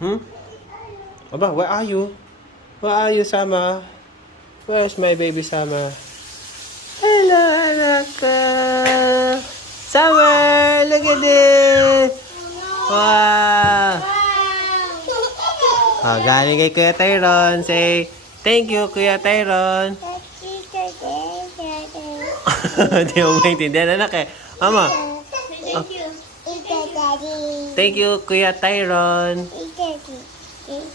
Hmm? Aba, where are you? Where are you, Sama? Where's my baby Sama? Hello, anak ko. Sama, look at this. Wow. Oh, galing kay Kuya Tyron. Say, thank you, Kuya Tyron. Hindi mo maintindihan, anak eh. Mama. Oh. Thank you, Kuya Tyron.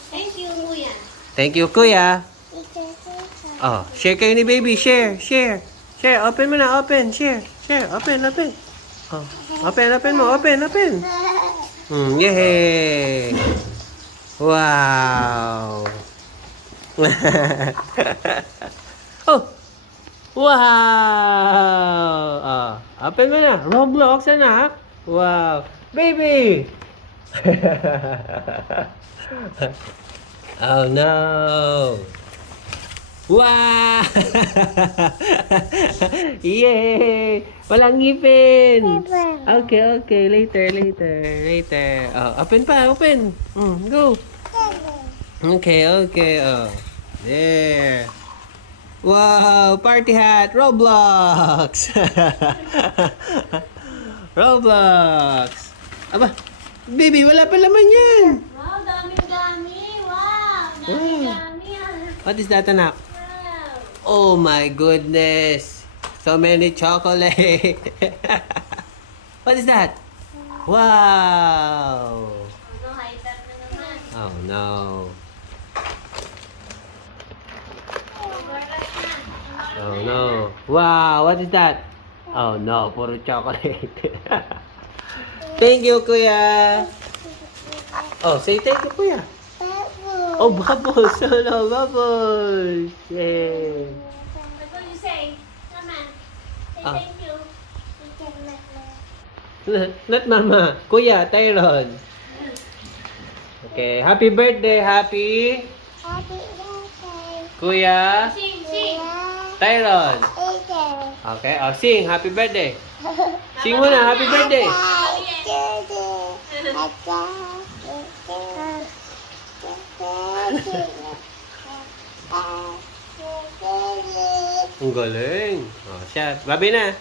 Thank you, Kuya. Thank you, Kuya. Oh, share kayo ni baby. Share, share. Share, open mo na, open. Share, share, open, open. Oh, open mo, open. Yay! Wow! Oh! Wow! Oh, open mo na. Roblox, anak. Wow! Baby! Oh no! Wow! Yay! Walang ngipin! Okay. Later. Oh, open pa, open. Go. Okay. Oh, there. Wow! Party hat! Roblox! Roblox! Aba, baby, wala pa laman yan! Wow, dami-dami. Wow, dami-dami. What is that, anak? Wow. Oh my goodness! So many chocolate! What is that? Wow! Ano, hyper na naman. Oh no! Overlap na. Oh no! Wow! What is that? Oh no! Puro chocolate! Thank you, Kuya! Oh, say thank you, Kuya! Oh, bubbles! Hello, bubbles! Yay! What will you say? Come on. Say Ah. thank you. Not Mama. Kuya, Tyron. Okay, happy birthday, happy. Kuya, Sing. Tyron. Okay, oh, sing, happy birthday. Sing muna, happy birthday. Ang galing. Oh, siya. Babi na.